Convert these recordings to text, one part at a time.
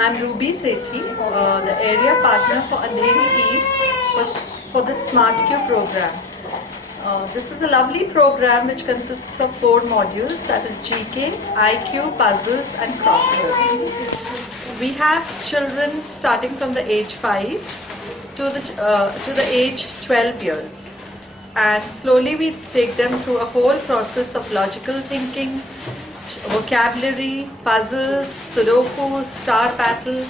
I'm Ruby Sethi, the area partner for Andheri East for the Smart Q program. This is a lovely program which consists of 4 modules, that is GK, IQ, puzzles and crosswords. We have children starting from the age 5 to the age 12 years, and slowly we take them through a whole process of logical thinking, vocabulary, puzzles, sudoku, star battle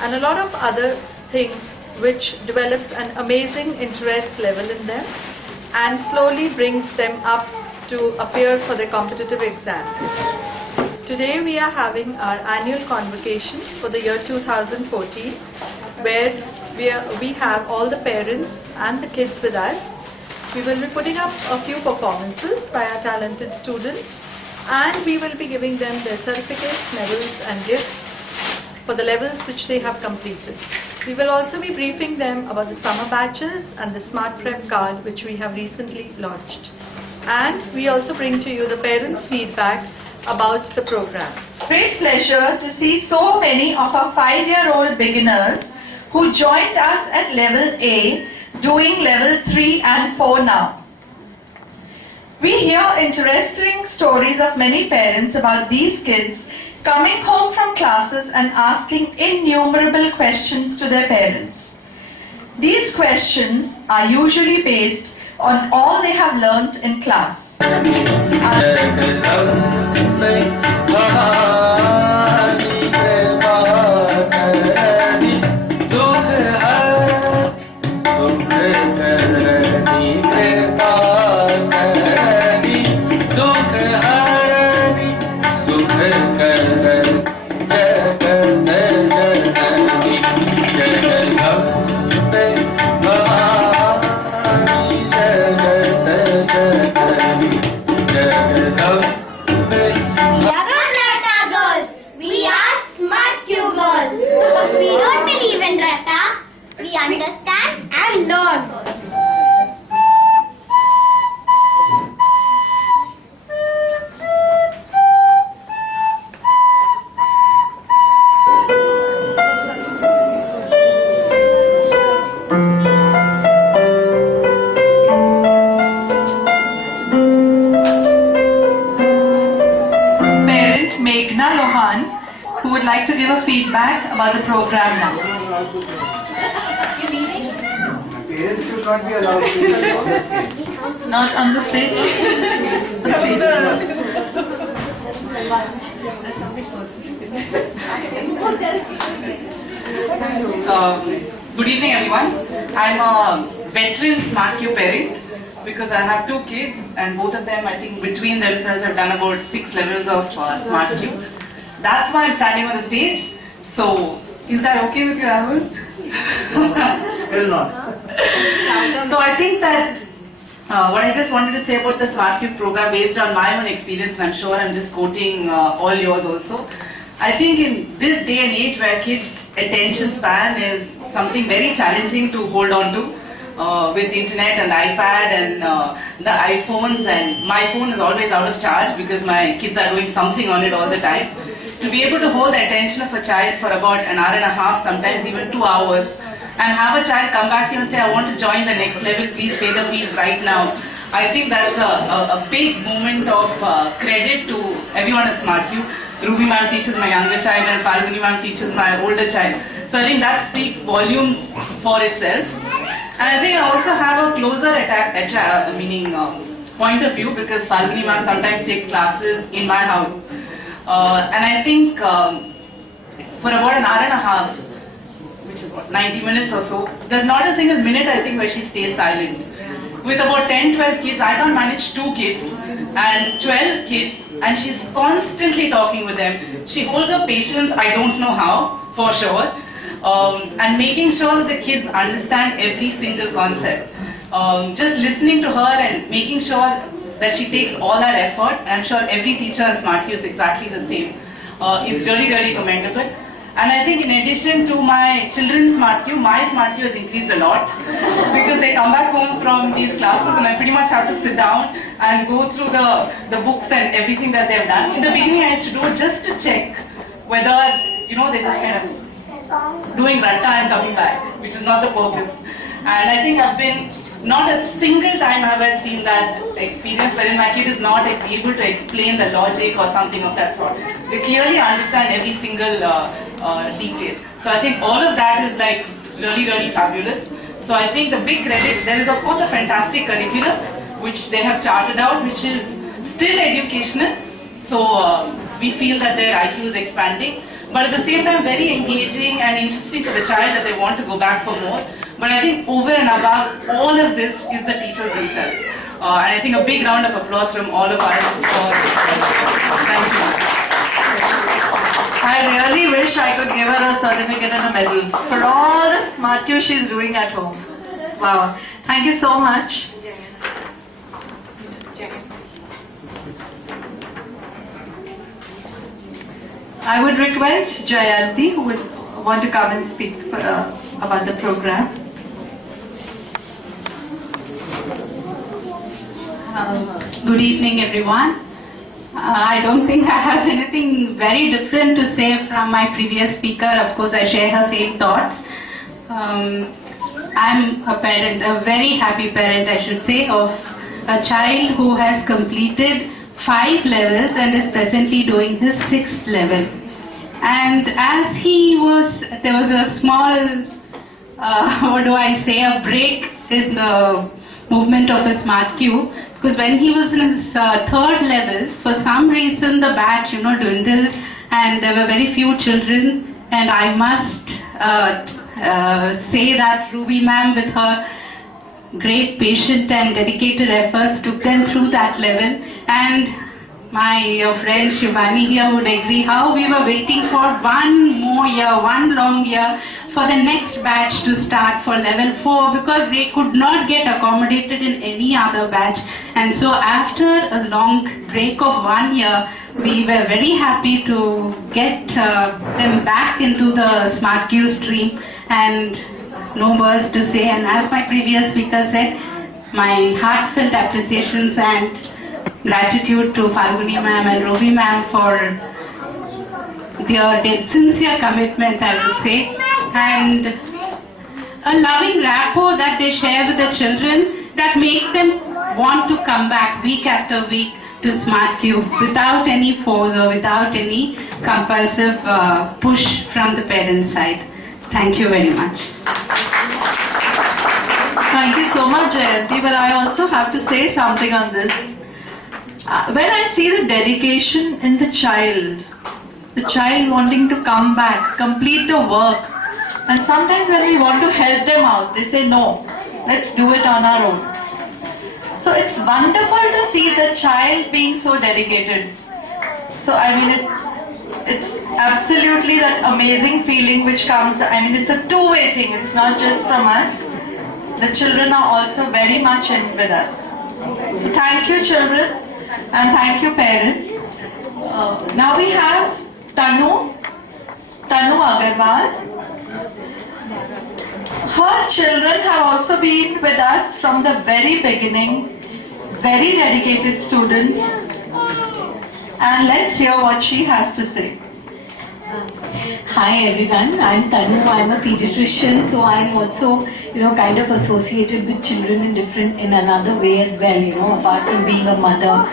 and a lot of other things which develops an amazing interest level in them and slowly brings them up to appear for the competitive exams. Today we are having our annual convocation for the year 2014, where we have all the parents and the kids with us. We will be putting up a few performances by our talented students, and we will be giving them their certificates, medals and gifts for the levels which they have completed. We will also be briefing them about the summer batches and the Smart Prep card which we have recently launched. And we also bring to you the parents' feedback about the program. Great pleasure to see so many of our 5-year-old beginners who joined us at level A doing level 3 and 4 now. We hear interesting stories of many parents about these kids coming home from classes and asking innumerable questions to their parents. These questions are usually based on all they have learnt in class. We don't believe in Rata, we understand and learn. Parent Meghna Lohan, who would like to give a feedback about the program now. Parents should not be allowed to be on the stage. Not on the stage. Good evening everyone. I'm a veteran Smart Q parent because I have 2 kids and both of them I think between themselves have done about 6 levels of Smart Q. That's why I'm standing on the stage. So, is that okay with you, Rahul? Still not. So I think that what I just wanted to say about the Smart Q program based on my own experience, and I'm sure I'm just quoting all yours also. I think in this day and age where kids' attention span is something very challenging to hold on to, with the internet and the iPad and the iPhones, and my phone is always out of charge because my kids are doing something on it all the time. To be able to hold the attention of a child for about an hour and a half, sometimes even 2 hours, and have a child come back to you and say, I want to join the next level, please pay the fees right now. I think that's a big moment of credit to everyone at Smart Q. Ruby ma'am teaches my younger child and Falguni ma'am teaches my older child. So I think that speaks volume for itself. And I think I also have a closer point of view because Falguni ma'am sometimes takes classes in my house. And I think for about an hour and a half, which is what, 90 minutes or so, there's not a single minute I think where she stays silent. With about 10-12 kids, I can't manage 2 kids and 12 kids, and she's constantly talking with them. She holds her patience, I don't know how, for sure, and making sure that the kids understand every single concept. Just listening to her and making sure that she takes all her effort, and I'm sure every teacher in Smart Q is exactly the same. It's really, really commendable. And I think in addition to my children's Smart Q, my Smart Q has increased a lot because they come back home from these classes and I pretty much have to sit down and go through the books and everything that they've done. In the beginning I used to do it just to check whether, they just kind of doing ratta and coming back, which is not the purpose. And I think I've been, not a single time have I seen that experience wherein my kid is not able to explain the logic or something of that sort. They clearly understand every single detail. So I think all of that is like really, really fabulous. So I think the big credit, there is of course a fantastic curriculum which they have charted out, which is still educational. So we feel that their IQ is expanding, but at the same time very engaging and interesting for the child that they want to go back for more. But I think over and above all of this is the teachers themselves. And I think a big round of applause from all of us for thank you. I really wish I could give her a certificate and a medal for all the smart Q she's doing at home. Wow. Thank you so much. I would request Jayanti, who would want to come and speak about the program. Good evening, everyone. I don't think I have anything very different to say from my previous speaker. Of course, I share her same thoughts. I'm a parent, a very happy parent, I should say, of a child who has completed 5 levels and is presently doing his 6th level. And as there was a small, a break in the movement of his smart Q, because when he was in his 3rd level, for some reason the batch, dwindled, and there were very few children. And I must say that Ruby ma'am, with her great patient and dedicated efforts, took them through that level. And my friend Shivani here would agree how we were waiting for one more year, one long year, for the next batch to start for level 4, because they could not get accommodated in any other batch. And so after a long break of 1 year, we were very happy to get them back into the Smart Q stream, and no words to say. And as my previous speaker said, my heartfelt appreciations and gratitude to Falguni ma'am and Ruby ma'am for their sincere commitment, I would say, and a loving rapport that they share with the children that makes them want to come back week after week to Smart Q without any force or without any compulsive push from the parents' side. Thank you very much. Thank you so much, Jayanti, but I also have to say something on this. When I see the dedication in the child wanting to come back, complete the work, and sometimes when we want to help them out, they say no, let's do it on our own. So it's wonderful to see the child being so dedicated. So I mean, it's absolutely that amazing feeling which comes. I mean, it's a two-way thing. It's not just from us. The children are also very much in with us. So thank you, children, and thank you, parents. Now we have Tanu Agarwal. Her children have also been with us from the very beginning. Very dedicated students. And let's hear what she has to say. Hi everyone, I'm Tanu. I'm a pediatrician, so I'm also, kind of associated with children in another way as well, apart from being a mother.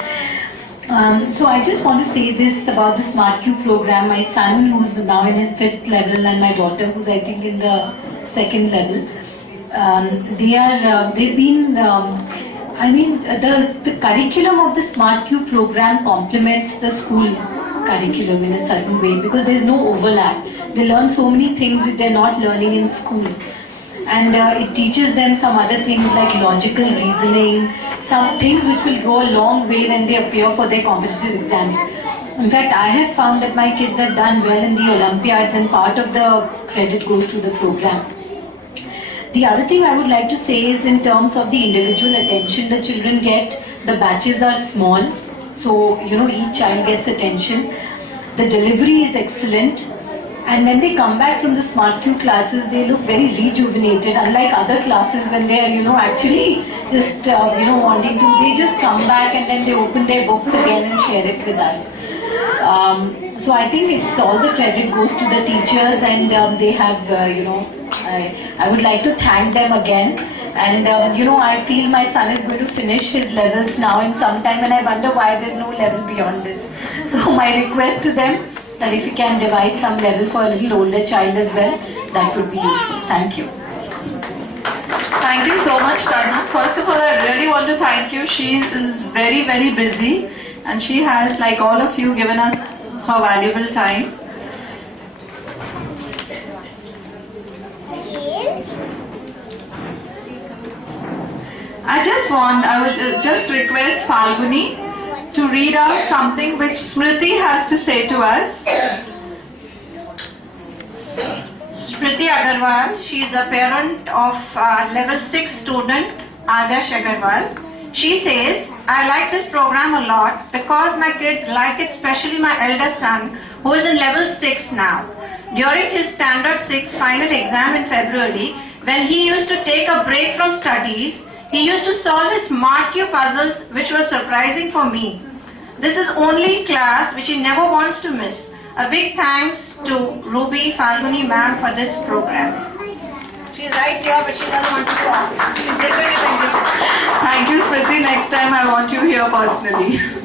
So I just want to say this about the Smart Q program. My son, who's now in his 5th level, and my daughter, who's I think in the 2nd level, they've been. The curriculum of the Smart Q program complements the school curriculum in a certain way, because there is no overlap. They learn so many things which they are not learning in school. And it teaches them some other things like logical reasoning, some things which will go a long way when they appear for their competitive exams. In fact, I have found that my kids have done well in the Olympiads, and part of the credit goes to the program. The other thing I would like to say is in terms of the individual attention the children get, the batches are small, so each child gets attention. The delivery is excellent, and when they come back from the Smart Q classes, they look very rejuvenated, unlike other classes when they are actually just wanting to, they just come back and then they open their books again and share it with us. So I think it's all the credit goes to the teachers, and they have, I would like to thank them again. And I feel my son is going to finish his levels now in some time, and I wonder why there's no level beyond this. So my request to them that if you can devise some level for a little older child as well, that would be useful. Thank you. Thank you so much, Tanu. First of all, I really want to thank you. She is very, very busy, and she has, like all of you, given us her valuable time. I would just request Falguni to read out something which Smriti has to say to us. Smriti Agarwal, she is the parent of level 6 student Adarsh Agarwal. She says, I like this program a lot because my kids like it, especially my eldest son who is in level 6 now. During his standard 6 final exam in February, when he used to take a break from studies, he used to solve his SmartQ puzzles, which was surprising for me. This is only class which he never wants to miss. A big thanks to Ruby Falguni ma'am for this program. She's right here, but she doesn't want to talk. She's written it in. Thank you, Smriti. Next time I want you here personally.